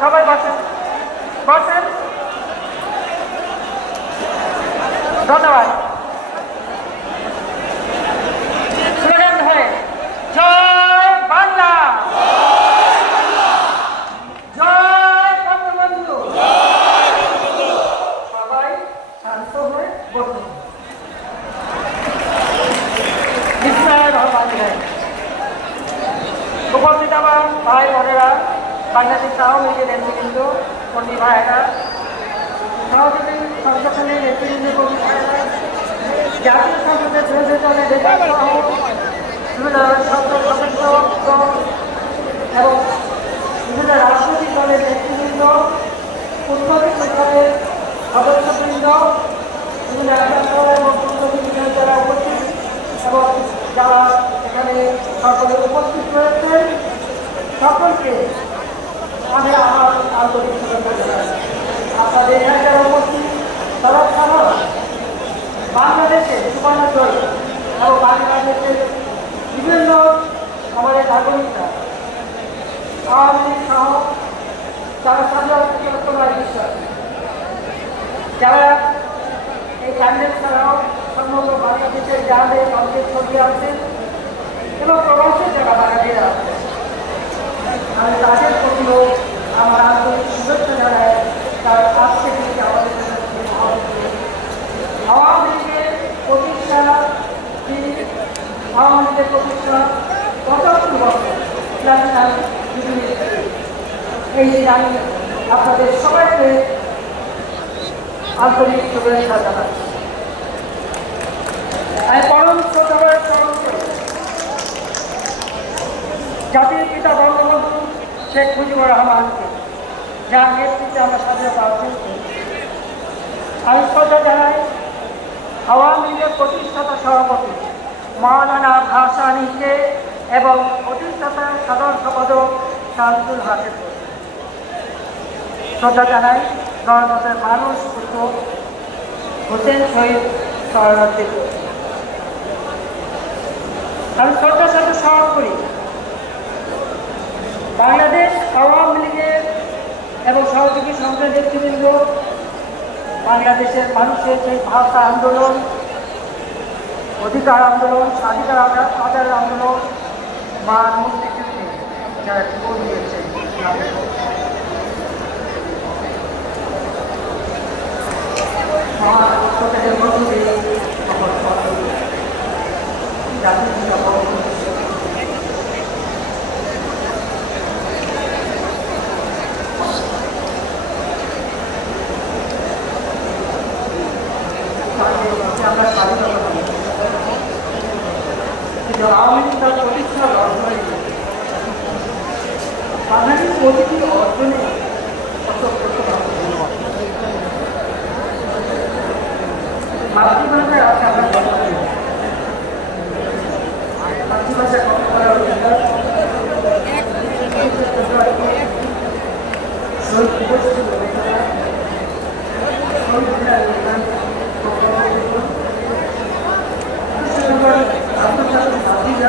সবাই বসেন বসেন ধন্যবাদ। বাংলাদেশ আওয়ামী লীগের নেতৃবৃন্দ কর্মী ভাইয়েরা। সহযোগী সংগঠনের নেতৃবৃন্দ কর্মী ভাইয়েরা জাতীয় সংসদের বিরোধী দলের বিভিন্ন সংসদ সদস্য এবং বিভিন্ন রাজনৈতিক দলের নেতৃবৃন্দ উত্তরিত দলের সদস্যবৃন্দ, বিভিন্ন এবং যারা উপস্থিত এবং যারা এখানে সকলে উপস্থিত রয়েছেন, সকলকে আমি আমার আন্তরিক শুভেচ্ছা জানাই আপনাদের যারা উপস্থিত তারা সাধারণ বাংলাদেশে সুবর্ণচয় এবং বাংলাদেশের বিভিন্ন আমাদের নাগরিকরা, আওয়ামী লীগ সহ তারা স্বাধীনতার বিশ্বাস, যারা এই ক্যান্ডেল ছাড়াও সমগ্র বাংলাদেশের গ্রামে অঞ্চল ছড়িয়ে আছেন এবং প্রবাসী যারা বাঙালিরা আছেন আমি তাদের প্রতিও আমার আন্তরিক শুভেচ্ছা জানাই তার আজকে থেকে আমাদের জন্য খুবই মহত্বপূর্ণ। আওয়ামী লীগের প্রতিষ্ঠা তিনি আওয়ামী লীগের প্রতিষ্ঠা পঁচাত্তর বছর প্লাটিনাম জুবিলি। এই আপনাদের সবাইকে আন্তরিক শুভেচ্ছা জানাচ্ছি। জাতির পিতা বঙ্গবন্ধু শেখ মুজিবুর রহমানকে যার নেতৃত্বে আমরা স্বাধীনতা অর্জন আমি শ্রদ্ধা জানাই আওয়ামী লীগের প্রতিষ্ঠাতা সভাপতি মৌলানা ভাসানীকে এবং প্রতিষ্ঠাতা সাধারণ সম্পাদক শামসুল হাসের শ্রদ্ধা জানাই গণতন্ত্রের মানুষ পুত্র হোসেন শহীদ শরণার্থী আমি শ্রদ্ধার সাথে স্মরণ করি, বাংলাদেশ আওয়ামী লীগের এবং সহযোগী সংসদ নেতৃবৃন্দ, বাংলাদেশের মানুষের যে ভাষা আন্দোলন, অধিকার আন্দোলন, স্বাধিকার আদায়ের আন্দোলন মান মুক্তিযুদ্ধে যারা জীবন দিয়েছে মহান সত্যের মধ্য দিয়ে আমার জাতির পিতা বঙ্গবন্ধু আমরা স্বাধীনতা পাই। কিন্তু আওয়ামী লীগ তার প্রতিষ্ঠা অর্জনে বাঙালির প্রতিটি অর্জনে মাতৃভাষায় শহীদ উপস্থিত রবীন্দ্রনাথ, শহীদ জিয়া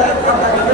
রহমান,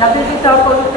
জাতির পিতা পবিত্র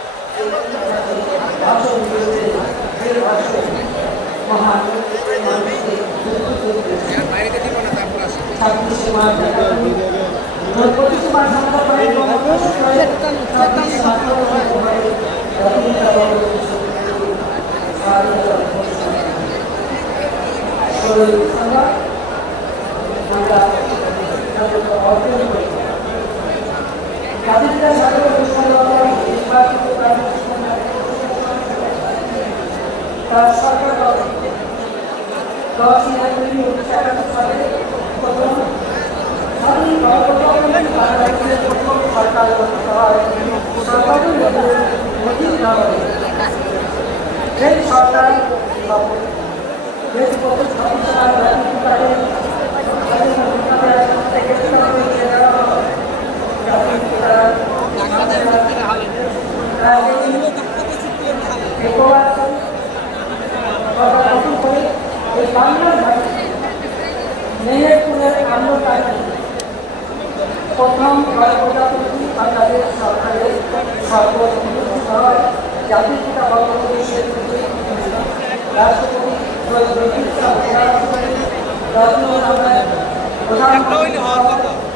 ছাব্বিশে মার্চ পঁচিশে মার্চ আমরা পাই ছাব্বিশে মার্চ আমরা অর্জন করি তাদের তার সরকার দল দশই জানুয়ারি উনিশশো একাত্তর সালে প্রথম সরকার গঠিত হয় সেই দেশ শুরু হয়েছে জাতির পিতা এরপর সরকার গঠন করে এই বাংলার ভাষা মেহেরপুরের আন্দোলন প্রথম সরকারের সর্বনিযুক্ত হয় জাতির পিতা বঙ্গবন্ধুর রাষ্ট্রপতি সৈয়দ প্রধানমন্ত্রী প্রধানমন্ত্রী